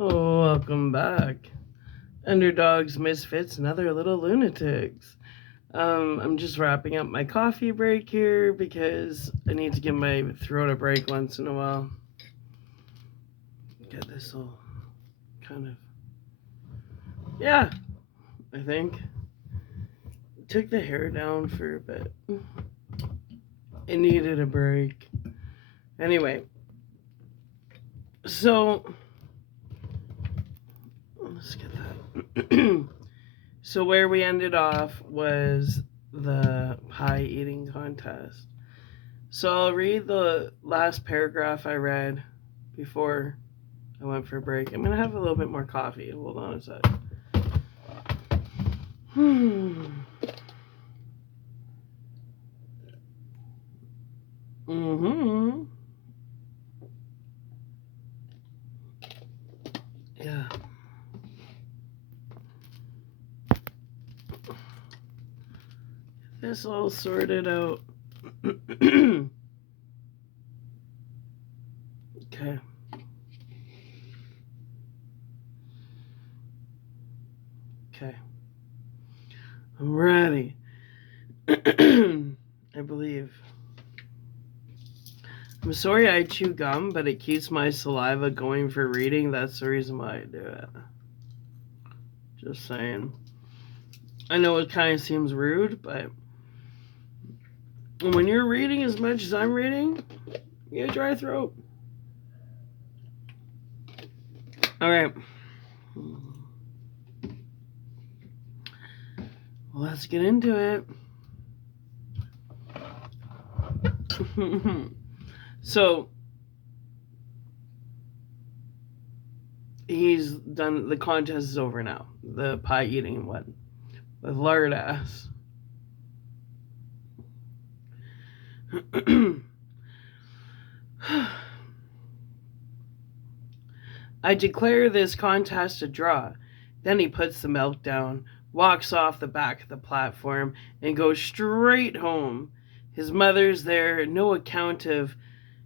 Oh, welcome back. Underdogs, misfits, and other little lunatics. I'm just wrapping up my coffee break here because I need to give my throat a break once in a while. Get this all kind of. Yeah, I think. Took the hair down for a bit. It needed a break. Anyway, so. Let's get that. So, where we ended off was the pie eating contest. So I'll read the last paragraph I read before I went for a break. I'm going to have a little bit more coffee. Hold on a sec. Mm-hmm. Yeah. This all sorted out. Okay. Okay. I'm ready. I believe. I'm sorry I chew gum, but it keeps my saliva going for reading. That's the reason why I do it. Just saying. I know it kind of seems rude, but when you're reading as much as I'm reading, you get a dry throat. All right. Well, let's get into it. So, he's done, the contest is over now. The pie eating one with lard ass. I declare this contest a draw. Then he puts the milk down, walks off the back of the platform, and goes straight home. His mother's there, no account of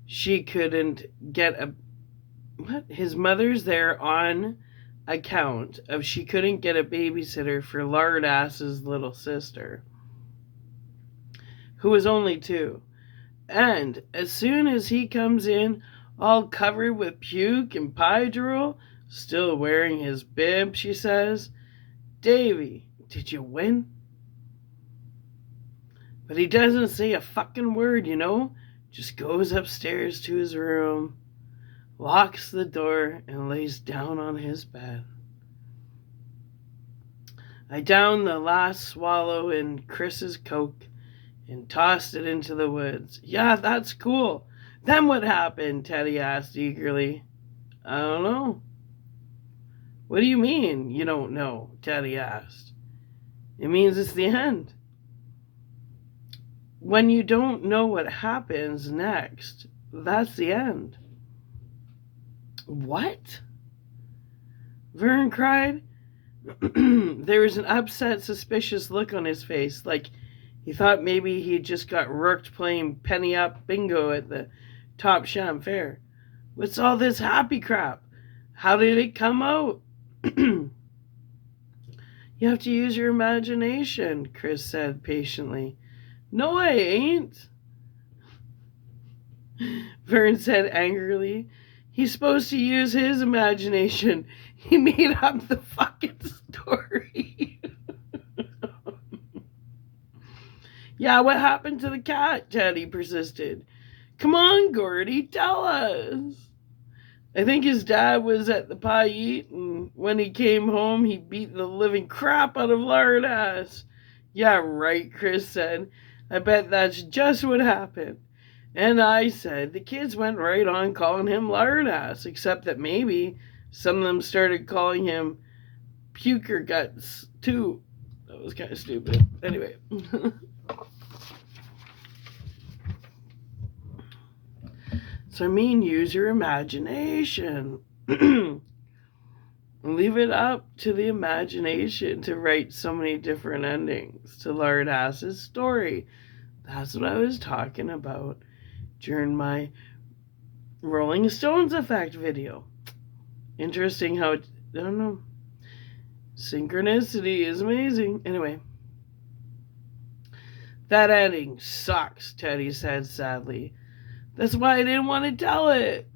she couldn't get a. What? His mother's there on account of she couldn't get a babysitter for Lard Ass's little sister, who was only 2. And as soon as he comes in, all covered with puke and pie drool, still wearing his bib, she says, "Davy, did you win?" But he doesn't say a fucking word, just goes upstairs to his room, locks the door, and lays down on his bed. I downed the last swallow in Chris's Coke and tossed it into the woods. "Yeah, that's cool. Then what happened?" Teddy asked eagerly. "I don't know." "What do you mean, you don't know?" Teddy asked. "It means it's the end. When you don't know what happens next, that's the end." "What?" Vern cried. There was an upset, suspicious look on his face, like he thought maybe he just got rooked playing penny up bingo at the Top Sham Fair. "What's all this happy crap? How did it come out?" "You have to use your imagination," Chris said patiently. "No, I ain't," Vern said angrily. "He's supposed to use his imagination. He made up the fucking story." "Yeah, what happened to the cat?" Teddy persisted. "Come on, Gordy, tell us." "I think his dad was at the pie eat, and when he came home, he beat the living crap out of Lard Ass." "Yeah, right," Chris said. "I bet that's just what happened." And I said, the kids went right on calling him Lard Ass, except that maybe some of them started calling him Puker Guts, too. That was kind of stupid. Anyway. So, use your imagination. Leave it up to the imagination to write so many different endings to Lard Ass's story. That's what I was talking about during my Rolling Stones effect video. Interesting how, I don't know, synchronicity is amazing. Anyway, that ending sucks, Teddy said sadly. That's why I didn't want to tell it.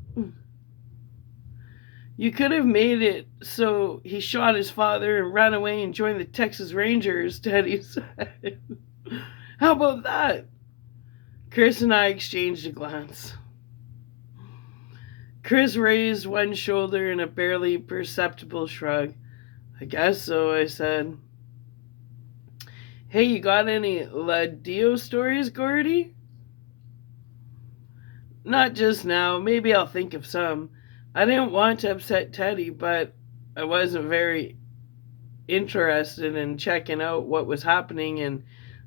You could have made it so he shot his father and ran away and joined the Texas Rangers, Teddy said. How about that? Chris and I exchanged a glance. Chris raised one shoulder in a barely perceptible shrug. I guess so, I said. Hey, you got any La Dio stories, Gordy? Not just now. Maybe I'll think of some. I didn't want to upset Teddy, but I wasn't very interested in checking out what was happening in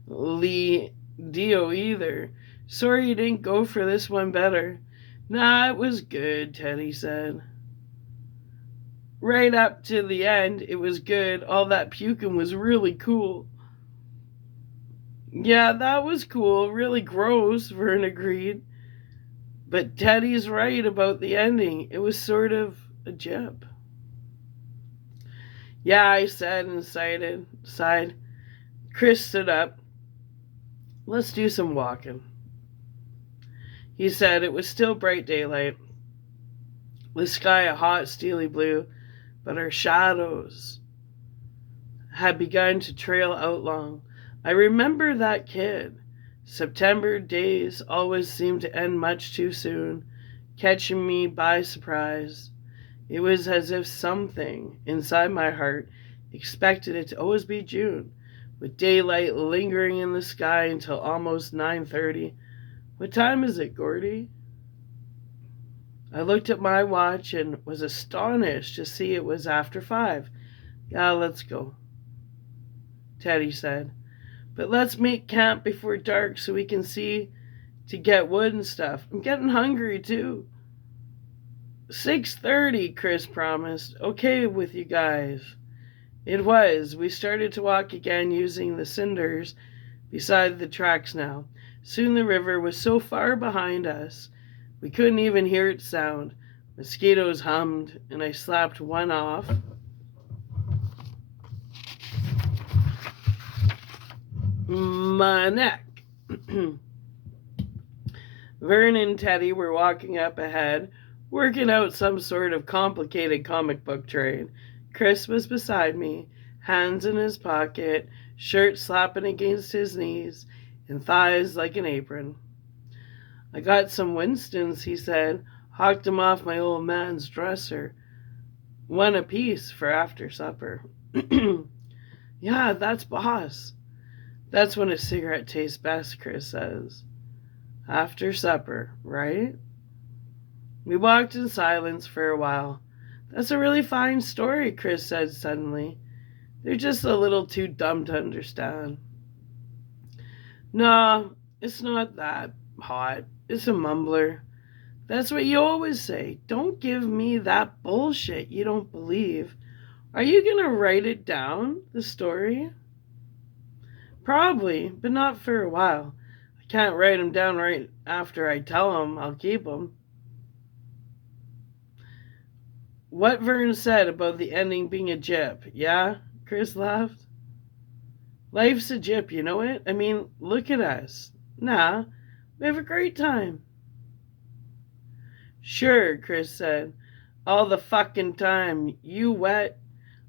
Lee Dio either. Sorry you didn't go for this one better. Nah, it was good, Teddy said. Right up to the end, it was good. All that puking was really cool. Yeah, that was cool. Really gross, Vern agreed. But Teddy's right about the ending. It was sort of a jib. Yeah, I said and sighed. Chris stood up. Let's do some walking. He said it was still bright daylight. The sky a hot steely blue, but our shadows had begun to trail out long. I remember that kid. September days always seemed to end much too soon, catching me by surprise. It was as if something inside my heart expected it to always be June, with daylight lingering in the sky until almost 9:30. What time is it, Gordy? I looked at my watch and was astonished to see it was after 5. Yeah, let's go, Teddy said. But let's make camp before dark so we can see to get wood and stuff. I'm getting hungry too. 6:30, Chris promised. Okay with you guys. It was. We started to walk again using the cinders beside the tracks now. Soon the river was so far behind us we couldn't even hear its sound. Mosquitoes hummed, and I slapped one off. My neck. Vern and Teddy were walking up ahead, working out some sort of complicated comic book trade. Chris was beside me, hands in his pocket, shirt slapping against his knees, and thighs like an apron. I got some Winstons, he said, hawked them off my old man's dresser. One apiece for after supper. Yeah, that's boss. That's when a cigarette tastes best, Chris says. After supper, right? We walked in silence for a while. That's a really fine story, Chris said suddenly. They're just a little too dumb to understand. No, it's not that hot. It's a mumbler. That's what you always say. Don't give me that bullshit you don't believe. Are you going to write it down, the story? Probably, but not for a while. I can't write them down right after I tell them I'll keep them. What Vern said about the ending being a jip, yeah? Chris laughed. Life's a jip, you know it? I mean, look at us. Nah, we have a great time. Sure, Chris said. All the fucking time. You wet?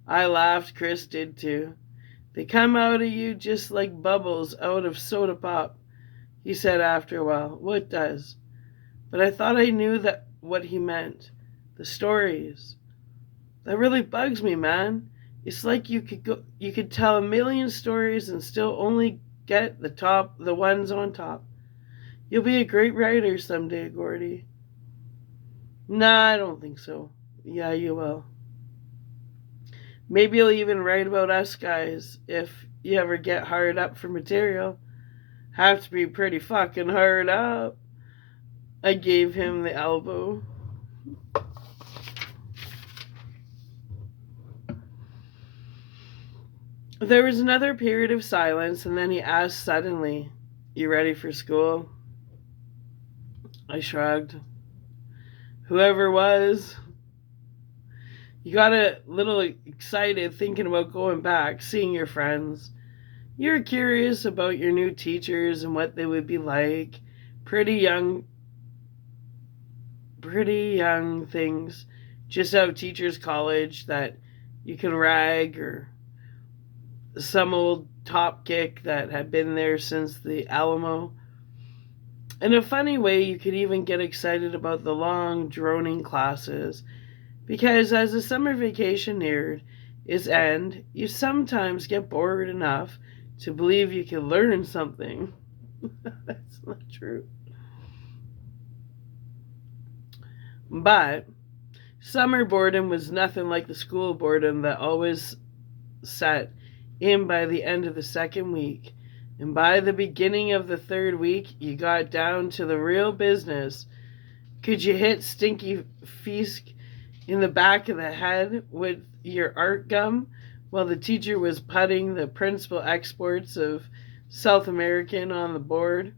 I laughed. Chris did too. They come out of you just like bubbles out of soda pop, he said after a while. What does? But I thought I knew that what he meant. The stories. That really bugs me, man. It's like you could tell a million stories and still only get the ones on top. You'll be a great writer someday, Gordy. Nah, I don't think so. Yeah, you will. Maybe you'll even write about us guys if you ever get hard up for material. Have to be pretty fucking hard up. I gave him the elbow. There was another period of silence, and then he asked suddenly, You ready for school? I shrugged. Whoever was. You got a little excited thinking about going back, seeing your friends. You're curious about your new teachers and what they would be like. Pretty young, pretty young things just out of teachers college that you can rag, or some old top kick that had been there since the Alamo. In a funny way, you could even get excited about the long, droning classes, because as the summer vacation neared its end, you sometimes get bored enough to believe you can learn something. That's not true. But summer boredom was nothing like the school boredom that always set in by the end of the second week. And by the beginning of the third week, you got down to the real business. Could you hit Stinky Fisk in the back of the head with your art gum while the teacher was putting the principal exports of South American on the board?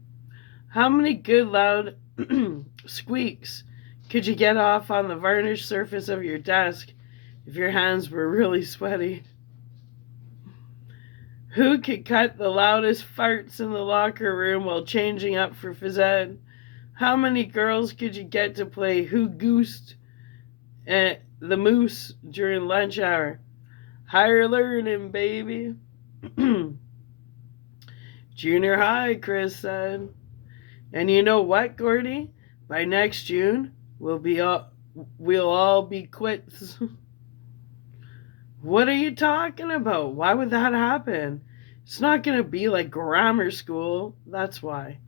How many good loud squeaks could you get off on the varnished surface of your desk if your hands were really sweaty? Who could cut the loudest farts in the locker room while changing up for phys ed? How many girls could you get to play Who Goosed the Moose during lunch hour? Higher learning, baby. Junior high, Chris said. And you know what, Gordy? By next June, we'll all be quits. What are you talking about? Why would that happen? It's not going to be like grammar school. That's why.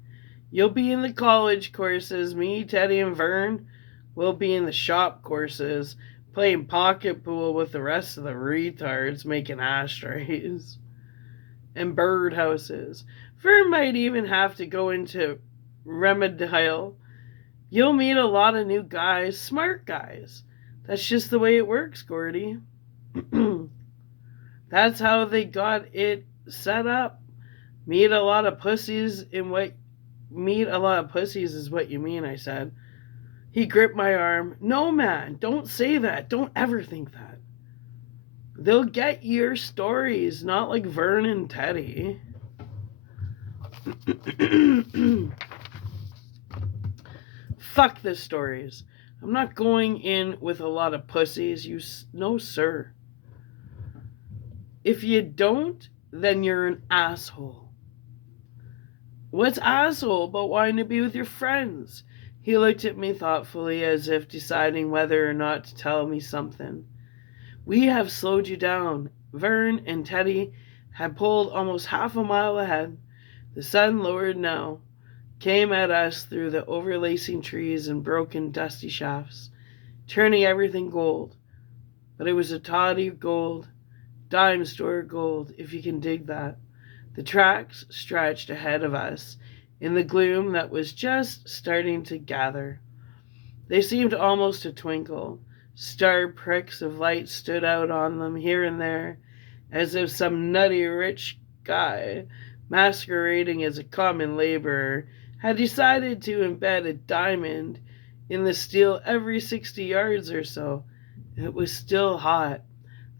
You'll be in the college courses. Me, Teddy, and Vern will be in the shop courses, playing pocket pool with the rest of the retards, making ashtrays and birdhouses. Vern might even have to go into Remedial. You'll meet a lot of new guys, smart guys. That's just the way it works, Gordy. That's how they got it set up. Meet a lot of pussies is what you mean, I said. He gripped my arm. No, man, don't say that. Don't ever think that. They'll get your stories, not like Vern and Teddy. Fuck the stories. I'm not going in with a lot of pussies. No, sir. If you don't, then you're an asshole. What's asshole but wanting to be with your friends? He looked at me thoughtfully, as if deciding whether or not to tell me something. We have slowed you down. Vern and Teddy had pulled almost half a mile ahead. The sun, lowered now, came at us through the overlacing trees and broken, dusty shafts, turning everything gold. But it was a tawdry gold, dime store gold, if you can dig that. The tracks stretched ahead of us in the gloom that was just starting to gather. They seemed almost to twinkle. Star pricks of light stood out on them here and there, as if some nutty rich guy, masquerading as a common laborer, had decided to embed a diamond in the steel every 60 yards or so. It was still hot.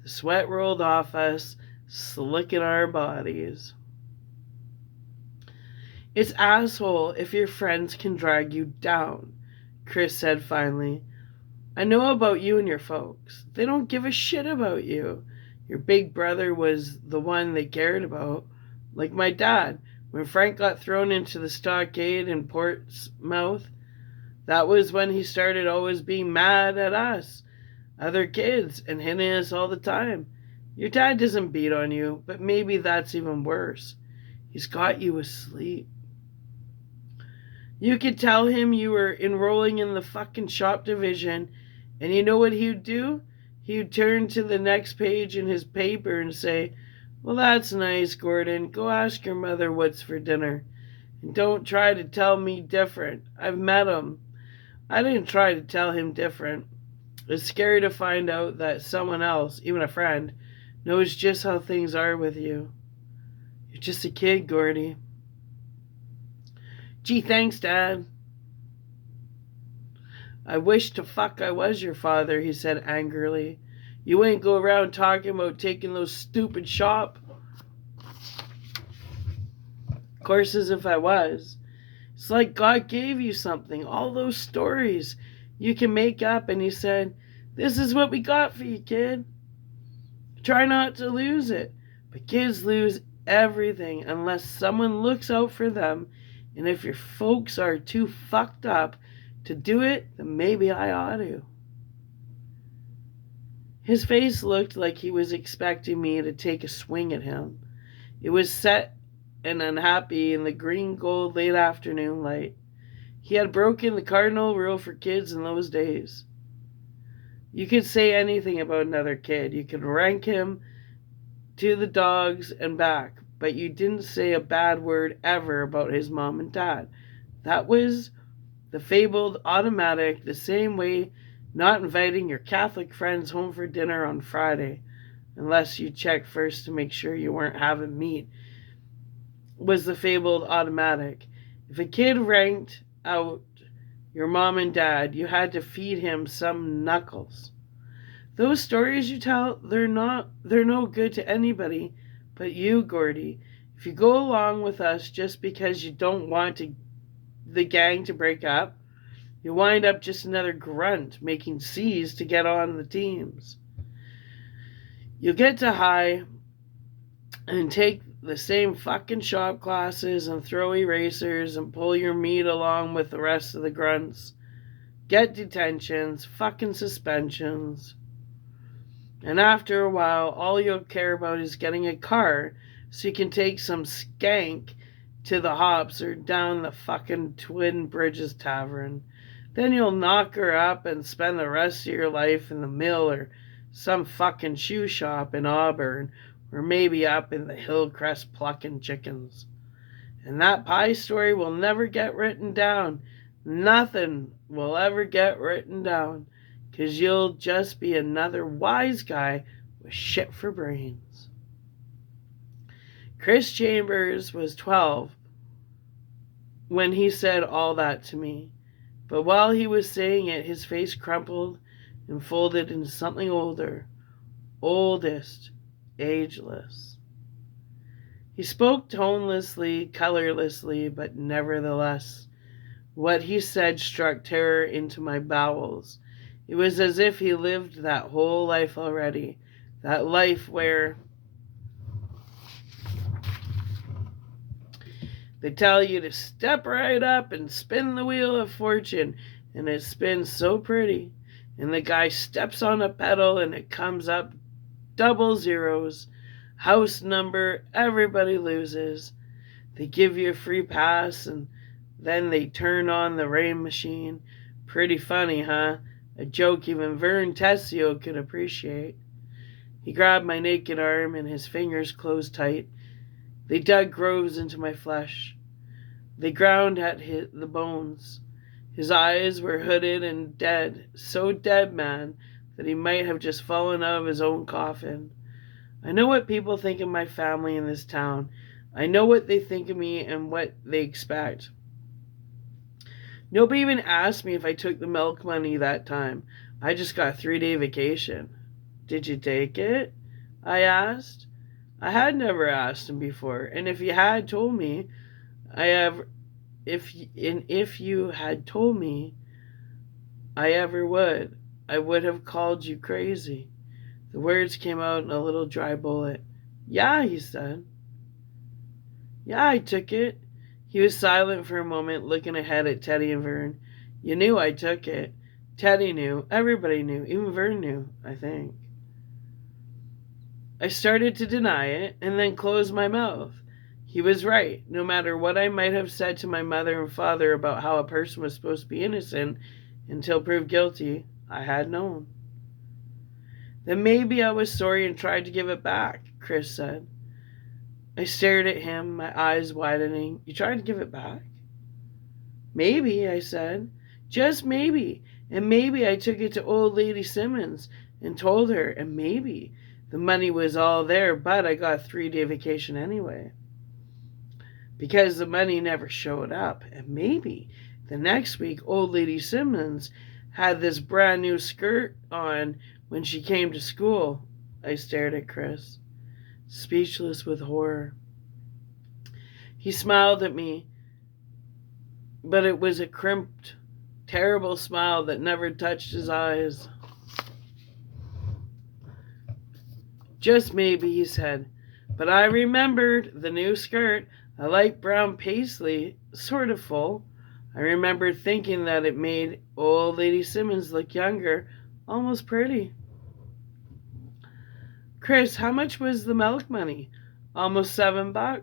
The sweat rolled off us, slicking our bodies. It's asshole if your friends can drag you down, Chris said finally. I know about you and your folks. They don't give a shit about you. Your big brother was the one they cared about. Like my dad, when Frank got thrown into the stockade in Portsmouth, that was when he started always being mad at us, other kids, and hitting us all the time. Your dad doesn't beat on you, but maybe that's even worse. He's got you asleep. You could tell him you were enrolling in the fucking shop division, and you know what he'd do? He'd turn to the next page in his paper and say, well, that's nice, Gordon. Go ask your mother what's for dinner. And don't try to tell me different. I've met him. I didn't try to tell him different. It's scary to find out that someone else, even a friend, knows just how things are with you. You're just a kid, Gordy. Gee, thanks, Dad. I wish to fuck I was your father, he said angrily. You ain't go around talking about taking those stupid shop courses if I was. It's like God gave you something, all those stories you can make up, and He said, this is what we got for you, kid. Try not to lose it. But kids lose everything unless someone looks out for them. And if your folks are too fucked up to do it, then maybe I ought to. His face looked like he was expecting me to take a swing at him. It was set and unhappy in the green gold late afternoon light. He had broken the cardinal rule for kids in those days. You could say anything about another kid. You could rank him to the dogs and back, but you didn't say a bad word ever about his mom and dad. That was the fabled automatic, the same way not inviting your Catholic friends home for dinner on Friday, unless you checked first to make sure you weren't having meat, was the fabled automatic. If a kid ranked out your mom and dad, you had to feed him some knuckles. Those stories you tell, they're no good to anybody but you, Gordy. If you go along with us just because you don't want the gang to break up, you wind up just another grunt making C's to get on the teams. You'll get to high and take the same fucking shop classes and throw erasers and pull your meat along with the rest of the grunts. Get detentions, fucking suspensions. And after a while, all you'll care about is getting a car so you can take some skank to the Hops or down the fucking Twin Bridges Tavern. Then you'll knock her up and spend the rest of your life in the mill or some fucking shoe shop in Auburn, or maybe up in the Hillcrest plucking chickens. And that pie story will never get written down. Nothing will ever get written down, 'cause you'll just be another wise guy with shit for brains. Chris Chambers was 12 when he said all that to me. But while he was saying it, his face crumpled and folded into something older, oldest, ageless. He spoke tonelessly, colorlessly, but nevertheless, what he said struck terror into my bowels. It was as if he lived that whole life already, that life where they tell you to step right up and spin the wheel of fortune, and it spins so pretty. And the guy steps on a pedal and it comes up double zeros. House number, everybody loses. They give you a free pass and then they turn on the rain machine. Pretty funny, huh? A joke even Vern Tessio could appreciate. He grabbed my naked arm and his fingers closed tight. They dug grooves into my flesh. They ground at the bones. His eyes were hooded and dead, so dead, man, that he might have just fallen out of his own coffin. I know what people think of my family in this town. I know what they think of me and what they expect. Nobody even asked me if I took the milk money that time. I just got a 3-day vacation. Did you take it? I asked. I had never asked him before, and if you had told me, if you had told me I ever would, I would have called you crazy. The words came out in a little dry bullet. Yeah, he said. Yeah, I took it. He was silent for a moment, looking ahead at Teddy and Vern. You knew I took it. Teddy knew. Everybody knew. Even Vern knew, I think. I started to deny it and then closed my mouth. He was right. No matter what I might have said to my mother and father about how a person was supposed to be innocent until proved guilty, I had known. Then maybe I was sorry and tried to give it back, Chris said. I stared at him, my eyes widening. You tried to give it back? Maybe, I said. Just maybe. And maybe I took it to old lady Simmons and told her, and maybe the money was all there, but I got a 3-day vacation anyway. Because the money never showed up. And maybe the next week old lady Simmons had this brand new skirt on when she came to school. I stared at Chris, speechless with horror. He smiled at me, but it was a crimped, terrible smile that never touched his eyes. Just maybe, he said, but I remembered the new skirt, a light brown paisley, sort of full. I remembered thinking that it made old Lady Simmons look younger, almost pretty. Chris, how much was the milk money? Almost $7.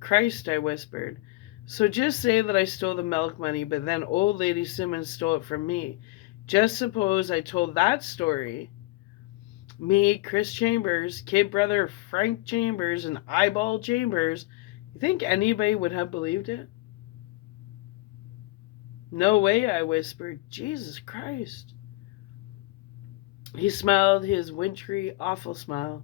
Christ, I whispered. So just say that I stole the milk money, but then old Lady Simmons stole it from me. Just suppose I told that story. Me, Chris Chambers, kid brother Frank Chambers, and Eyeball Chambers. You think anybody would have believed it? No way, I whispered. Jesus Christ. He smiled his wintry, awful smile.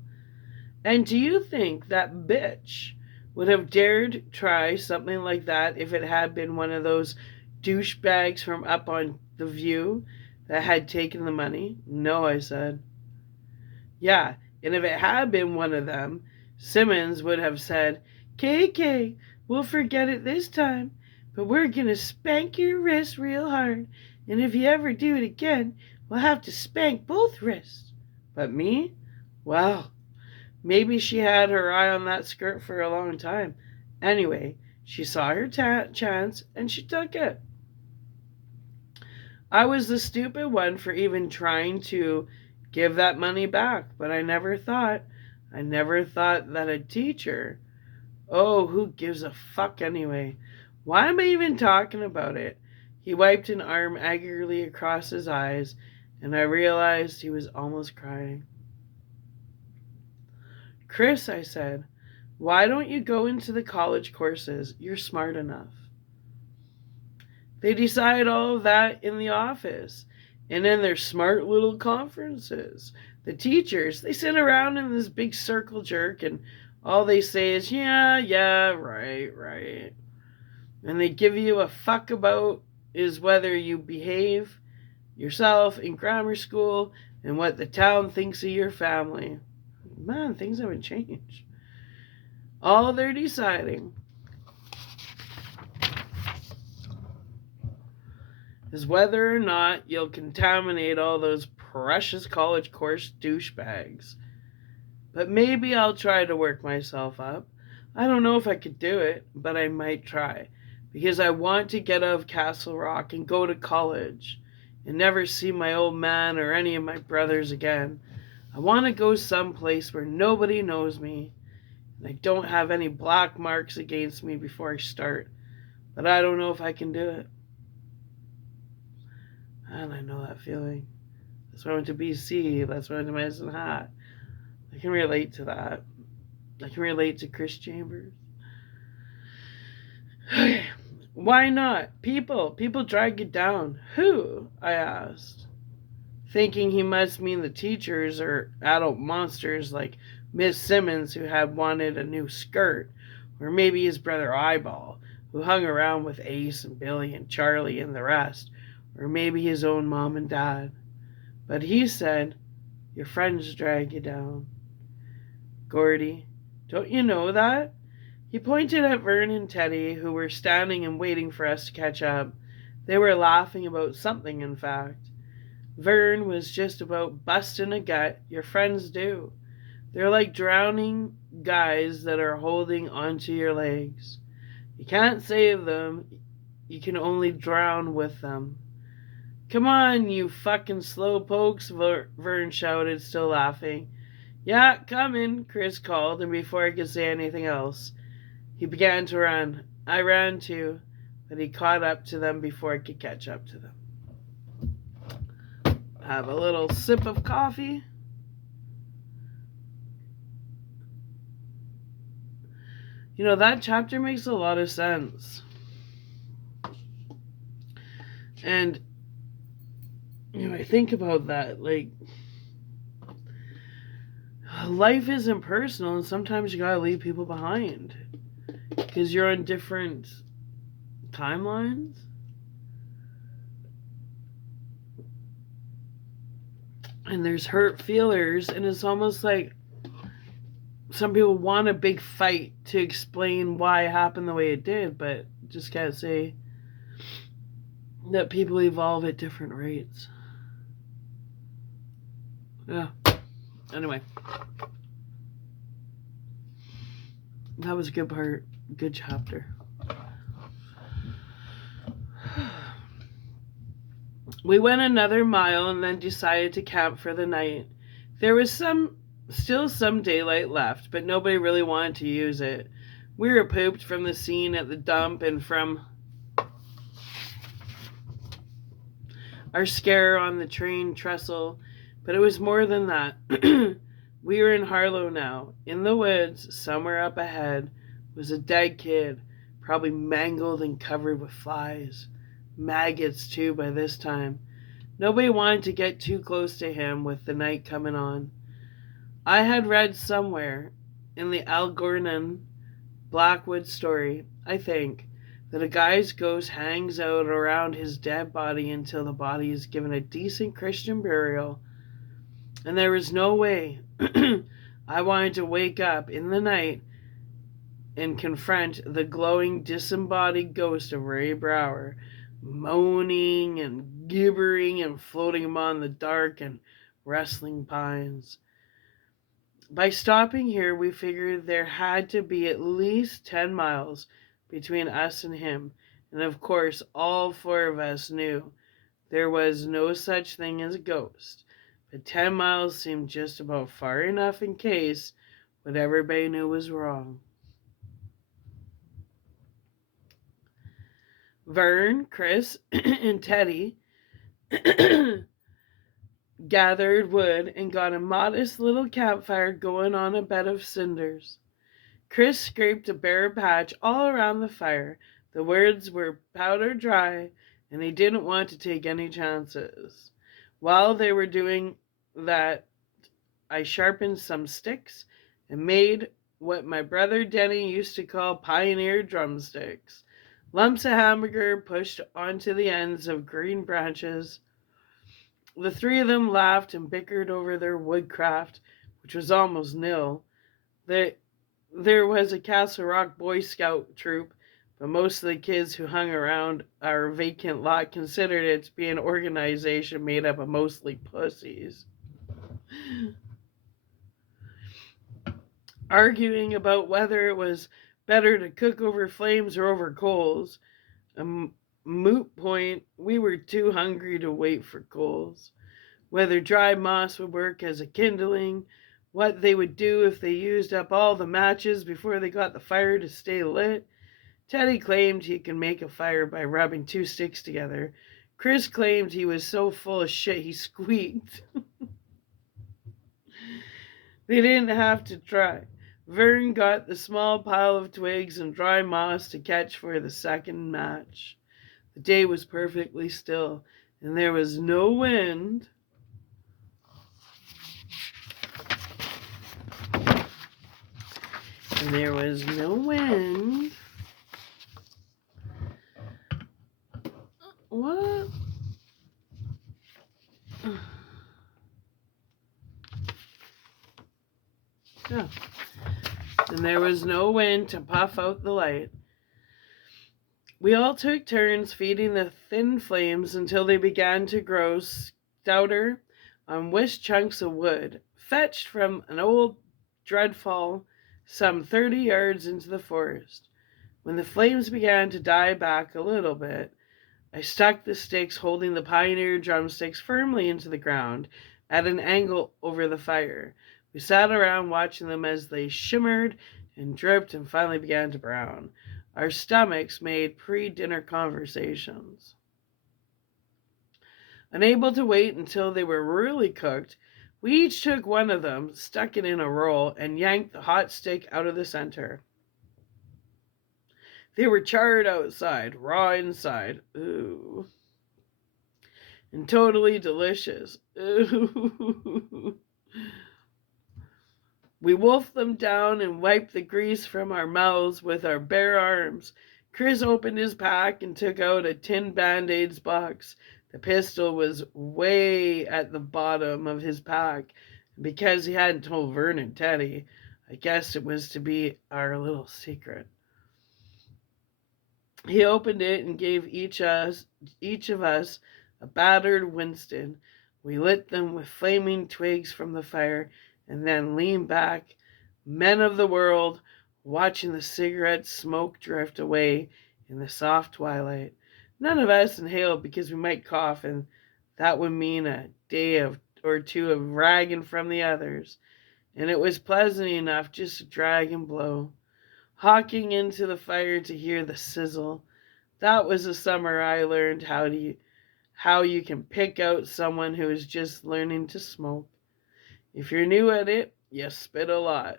And do you think that bitch would have dared try something like that if it had been one of those douchebags from up on The View that had taken the money? No, I said. Yeah, and if it had been one of them, Simmons would have said, KK, we'll forget it this time, but we're going to spank your wrist real hard, and if you ever do it again, we'll have to spank both wrists. But me? Well, maybe she had her eye on that skirt for a long time. Anyway, she saw her chance, and she took it. I was the stupid one for even trying to give that money back, but I never thought that a teacher... Oh, who gives a fuck anyway? Why am I even talking about it? He wiped an arm angrily across his eyes, and I realized he was almost crying. Chris, I said, why don't you go into the college courses? You're smart enough. They decide all of that in the office and in their smart little conferences. The teachers, they sit around in this big circle jerk and all they say is, yeah, right. And they give you a fuck about is whether you behave yourself in grammar school and what the town thinks of your family. Man, things haven't changed. All they're deciding is whether or not you'll contaminate all those precious college course douchebags. But maybe I'll try to work myself up. I don't know if I could do it, but I might try. Because I want to get out of Castle Rock and go to college and never see my old man or any of my brothers again. I want to go someplace where nobody knows me and I don't have any black marks against me before I start. But I don't know if I can do it. And I know that feeling. That's why I went to BC. That's why I went to Medicine Hat. I can relate to that. I can relate to Chris Chambers. Okay. Why not? People drag you down. Who? I asked, thinking he must mean the teachers or adult monsters like Miss Simmons who had wanted a new skirt, or maybe his brother Eyeball who hung around with Ace and Billy and Charlie and the rest, or maybe his own mom and dad. But he said, your friends drag you down. Gordy, don't you know that? He pointed at Vern and Teddy, who were standing and waiting for us to catch up. They were laughing about something, in fact. Vern was just about busting a gut. Your friends do. They're like drowning guys that are holding onto your legs. You can't save them. You can only drown with them. Come on, you fucking slowpokes, Vern shouted, still laughing. Yeah, coming, Chris called, and before I could say anything else, he began to run. I ran too, but he caught up to them before I could catch up to them. Have a little sip of coffee. You know, that chapter makes a lot of sense. And, you know, I think about that, like, life is impersonal and sometimes you gotta leave people behind because you're on different timelines. and there's hurt feelers, and it's almost like some people want a big fight to explain why it happened the way it did, but just can't say that people evolve at different rates. Yeah. Anyway, that was a good part, good chapter. We went another mile and then decided to camp for the night. There was still some daylight left, but nobody really wanted to use it. We were pooped from the scene at the dump and from our scare on the train trestle, but it was more than that. We were in Harlow now. In the woods, somewhere up ahead, was a dead kid, probably mangled and covered with flies. Maggots, too, by this time. Nobody wanted to get too close to him with the night coming on. I had read somewhere in the Algornan Blackwood story, I think, that a guy's ghost hangs out around his dead body until the body is given a decent Christian burial. And there was no way I wanted to wake up in the night and confront the glowing disembodied ghost of Ray Brower, moaning and gibbering and floating among the dark and rustling pines. By stopping here, we figured there had to be at least 10 miles between us and him, and of course all four of us knew there was no such thing as a ghost, but 10 miles seemed just about far enough in case what everybody knew was wrong. Vern, Chris, and Teddy gathered wood and got a modest little campfire going on a bed of cinders. Chris scraped a bare patch all around the fire. The words were powder dry, and he didn't want to take any chances. While they were doing that, I sharpened some sticks and made what my brother Denny used to call pioneer drumsticks. Lumps of hamburger pushed onto the ends of green branches. The three of them laughed and bickered over their woodcraft, which was almost nil. There was a Castle Rock Boy Scout troop, but most of the kids who hung around our vacant lot considered it to be an organization made up of mostly pussies. Arguing about whether it was better to cook over flames or over coals. A moot point, we were too hungry to wait for coals. Whether dry moss would work as a kindling, what they would do if they used up all the matches before they got the fire to stay lit. Teddy claimed he could make a fire by rubbing two sticks together. Chris claimed he was so full of shit he squeaked. They didn't have to try. Vern got the small pile of twigs and dry moss to catch for the second match. The day was perfectly still, and there was no wind. What? Yeah. And there was no wind to puff out the light. We all took turns feeding the thin flames until they began to grow stouter on wished chunks of wood, fetched from an old dreadfall some 30 yards into the forest. When the flames began to die back a little bit, I stuck the sticks holding the pioneer drumsticks firmly into the ground at an angle over the fire. We sat around watching them as they shimmered and dripped and finally began to brown. Our stomachs made pre-dinner conversations. Unable to wait until they were really cooked, we each took one of them, stuck it in a roll, and yanked the hot stick out of the center. They were charred outside, raw inside. Ooh. And totally delicious. Ooh. We wolfed them down and wiped the grease from our mouths with our bare arms. Chris opened his pack and took out a tin Band-Aids box. The pistol was way at the bottom of his pack. Because he hadn't told Vern and Teddy, I guess it was to be our little secret. He opened it and gave each of us a battered Winston. We lit them with flaming twigs from the fire and then leaned back, men of the world, watching the cigarette smoke drift away in the soft twilight. None of us inhaled because we might cough, and that would mean a day or two of ragging from the others. And it was pleasant enough just to drag and blow, hawking into the fire to hear the sizzle. That was the summer I learned how you can pick out someone who is just learning to smoke. If you're new at it, you spit a lot.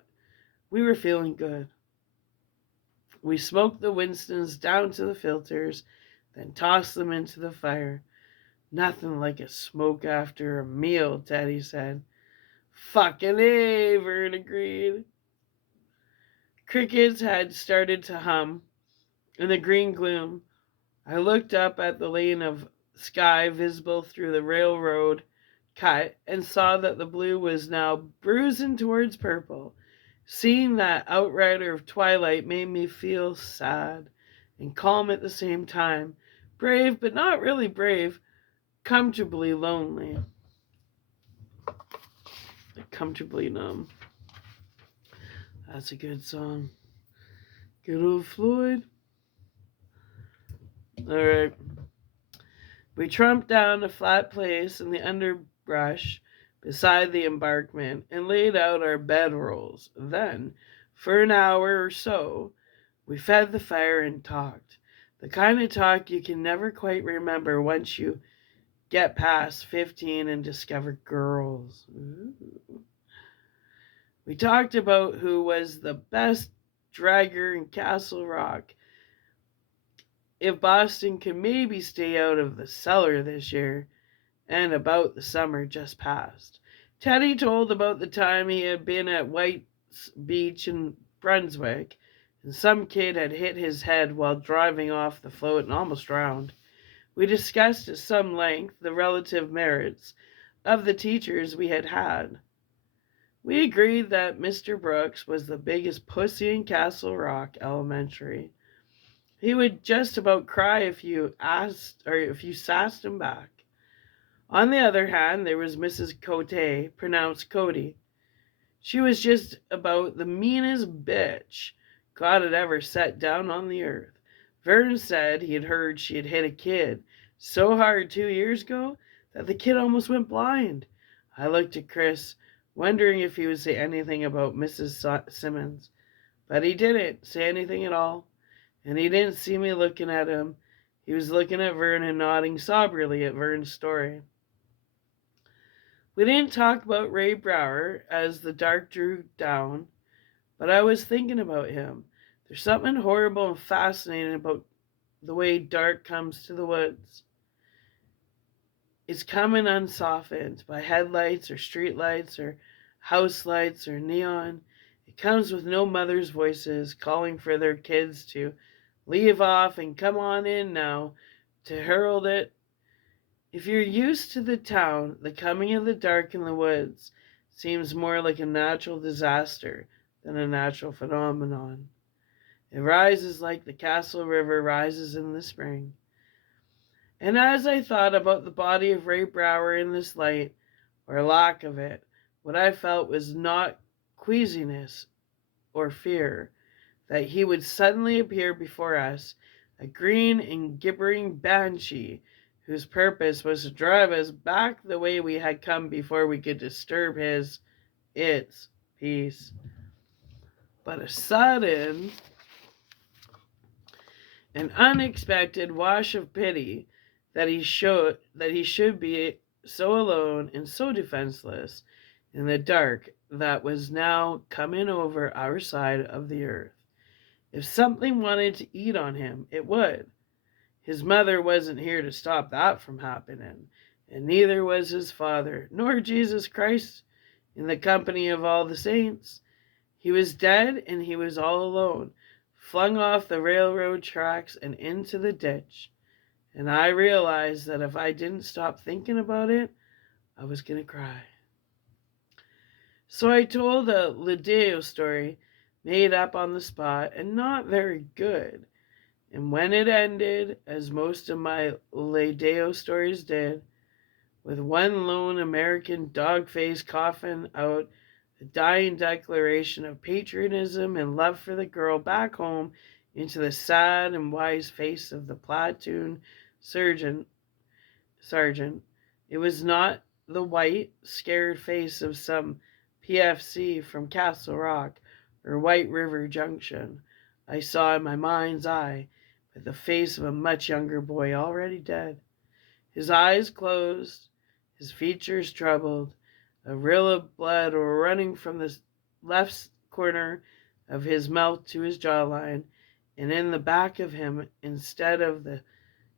We were feeling good. We smoked the Winstons down to the filters, then tossed them into the fire. Nothing like a smoke after a meal, Teddy said. Fucking A, Vern agreed. Crickets had started to hum. In the green gloom, I looked up at the lane of sky visible through the railroad cut and saw that the blue was now bruising towards purple. Seeing that outrider of twilight made me feel sad and calm at the same time, brave but not really brave, comfortably lonely, comfortably numb. That's a good song. Good old Floyd. Alright. We trumped down a flat place in the underbrush beside the embankment and laid out our bedrolls. Then, for an hour or so, we fed the fire and talked. The kind of talk you can never quite remember once you get past 15 and discover girls. Ooh. We talked about who was the best dragger in Castle Rock, if Boston could maybe stay out of the cellar this year, and about the summer just past. Teddy told about the time he had been at White's Beach in Brunswick, and some kid had hit his head while driving off the float and almost drowned. We discussed at some length the relative merits of the teachers we had had. We agreed that Mr. Brooks was the biggest pussy in Castle Rock Elementary. He would just about cry if you sassed him back. On the other hand, there was Mrs. Cote, pronounced Cody. She was just about the meanest bitch God had ever set down on the earth. Vern said he had heard she had hit a kid so hard 2 years ago that the kid almost went blind. I looked at Chris, wondering if he would say anything about Mrs. Simmons, but he didn't say anything at all. And he didn't see me looking at him. He was looking at Vern and nodding soberly at Vern's story. We didn't talk about Ray Brower as the dark drew down, but I was thinking about him. There's something horrible and fascinating about the way dark comes to the woods. It's coming unsoftened by headlights or street lights or house lights or neon. It comes with no mother's voices calling for their kids to leave off and come on in now, to herald it. If you're used to the town, the coming of the dark in the woods seems more like a natural disaster than a natural phenomenon. It rises like the Castle River rises in the spring. And as I thought about the body of Ray Brower in this light, or lack of it, what I felt was not queasiness or fear, that he would suddenly appear before us, a green and gibbering banshee, whose purpose was to drive us back the way we had come before we could disturb its peace. But a sudden and unexpected wash of pity that he should be so alone and so defenseless in the dark that was now coming over our side of the earth. If something wanted to eat on him, it would. His mother wasn't here to stop that from happening, and neither was his father, nor Jesus Christ in the company of all the saints. He was dead, and he was all alone, flung off the railroad tracks and into the ditch. And I realized that if I didn't stop thinking about it, I was going to cry. So I told a Ladeo story made up on the spot and not very good. And when it ended, as most of my Ladeo stories did, with one lone American dog face coughing out a dying declaration of patriotism and love for the girl back home into the sad and wise face of the platoon sergeant. It was not the white, scared face of some PFC from Castle Rock or White River Junction I saw in my mind's eye, but the face of a much younger boy already dead. His eyes closed, his features troubled, a rill of blood running from the left corner of his mouth to his jawline, and in the back of him, instead of the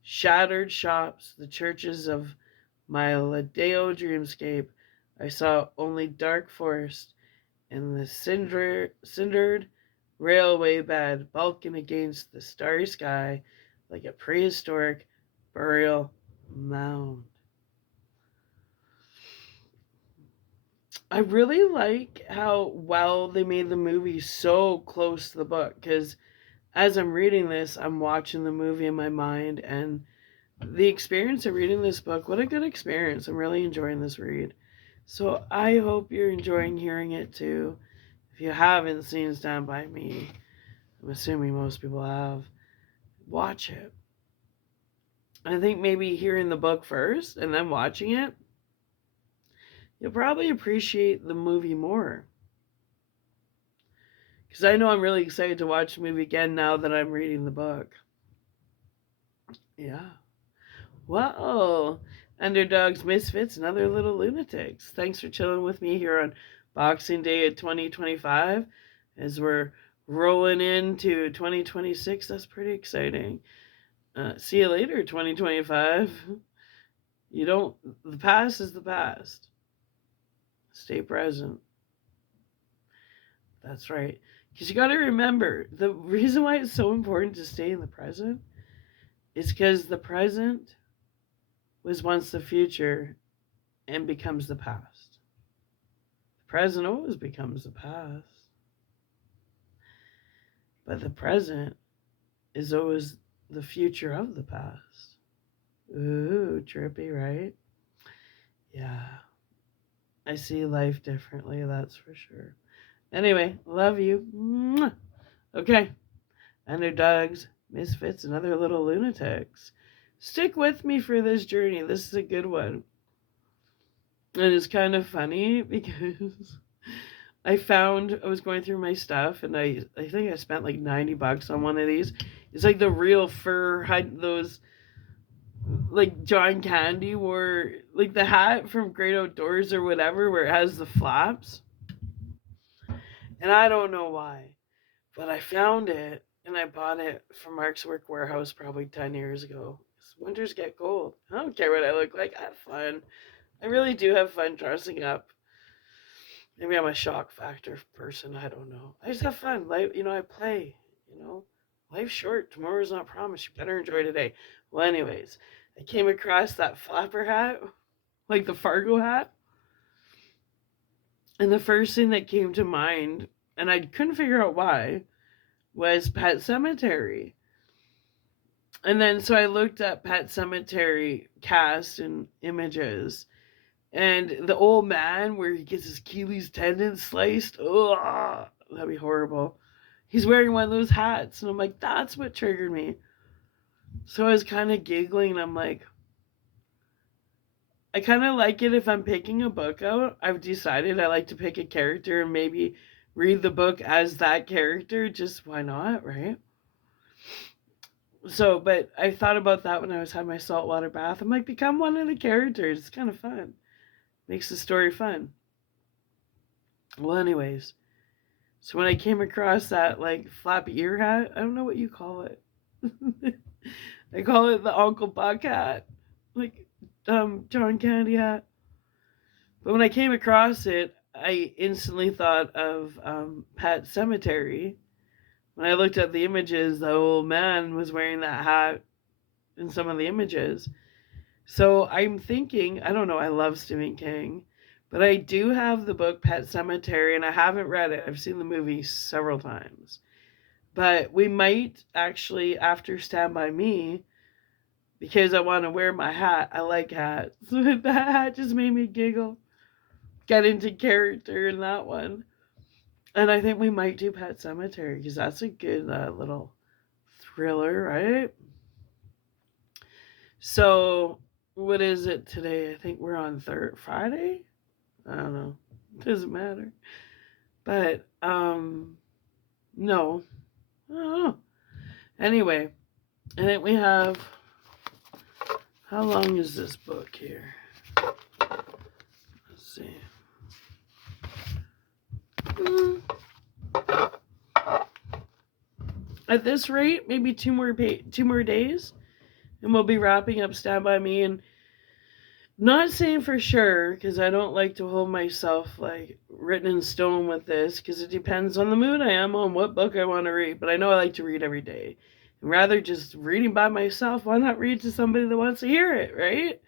shattered shops, the churches of my Ladeo dreamscape, I saw only dark forest and the cindered railway bed bulking against the starry sky like a prehistoric burial mound. I really like how well they made the movie so close to the book, because as I'm reading this, I'm watching the movie in my mind, and the experience of reading this book, what a good experience. I'm really enjoying this read. So I hope you're enjoying hearing it too. If you haven't seen Stand By Me, I'm assuming most people have, watch it. I think maybe hearing the book first and then watching it, you'll probably appreciate the movie more. Because I know I'm really excited to watch the movie again now that I'm reading the book. Yeah. Well, Underdogs, Misfits, and Other Little Lunatics. Thanks for chilling with me here on Boxing Day of 2025 as we're rolling into 2026. That's pretty exciting. See you later, 2025. The past is the past. Stay present. That's right. Because you got to remember, the reason why it's so important to stay in the present is because the present was once the future and becomes the past. The present always becomes the past. But the present is always the future of the past. Ooh, trippy, right? Yeah. I see life differently, that's for sure. Anyway, love you. Mwah. Okay. Underdogs, Misfits, and Other Little Lunatics. Stick with me for this journey. This is a good one. And it's kind of funny because I was going through my stuff, and I think I spent like $90 on one of these. It's like the real fur, those like John Candy wore, like the hat from Great Outdoors or whatever, where it has the flaps. And I don't know why, but I found it and I bought it from Mark's Work Warehouse probably 10 years ago. Winters get cold. I don't care what I look like. I have fun. I really do have fun dressing up. Maybe I'm a shock factor person. I don't know. I just have fun. Life, I play. Life's short. Tomorrow's not promised. You better enjoy today. Well, anyways, I came across that flapper hat, like the Fargo hat. And the first thing that came to mind, and I couldn't figure out why, was Pet Sematary. And then so I looked at Pet Sematary cast and images. And the old man where he gets his Achilles tendon sliced, ugh, that'd be horrible. He's wearing one of those hats. And I'm like, that's what triggered me. So I was kind of giggling. And I'm like, I kind of like it if I'm picking a book out. I've decided I like to pick a character and maybe read the book as that character. Just why not, right? So, but I thought about that when I was having my saltwater bath. I'm like, become one of the characters. It's kind of fun. Makes the story fun. Well, anyways. So when I came across that, like, flappy ear hat, I don't know what you call it. I call it the Uncle Buck hat. Like, John Candy hat. But when I came across it, I instantly thought of Pet Sematary. When I looked at the images, the old man was wearing that hat in some of the images. So I'm thinking, I don't know, I love Stephen King, but I do have the book Pet Sematary, and I haven't read it. I've seen the movie several times. But we might actually, after Stand By Me, because I want to wear my hat. I like hats. That hat just made me giggle. Get into character in that one. And I think we might do Pet Sematary because that's a good little thriller, right? So, what is it today? I think we're on Friday? I don't know. Doesn't matter. But, no. I don't know. Anyway, I think we have. How long is this book here? Let's see. At this rate, maybe two more days, and we'll be wrapping up Stand By Me. And not saying for sure, because I don't like to hold myself like written in stone with this, because it depends on the mood I am, on what book I want to read. But I know I like to read every day. And rather just reading by myself, why not read to somebody that wants to hear it, right?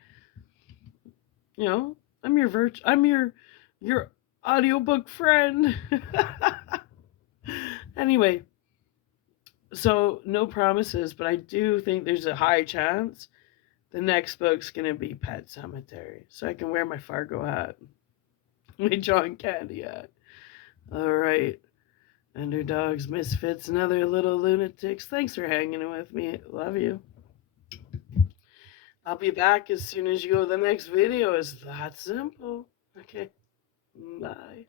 You know, I'm your audiobook friend. Anyway, so no promises, but I do think there's a high chance the next book's gonna be Pet Sematary, so I can wear my Fargo hat, my John Candy hat. All right, underdogs, misfits, and other little lunatics. Thanks for hanging with me. Love you. I'll be back as soon as you go to the next video. It's that simple. Okay, bye.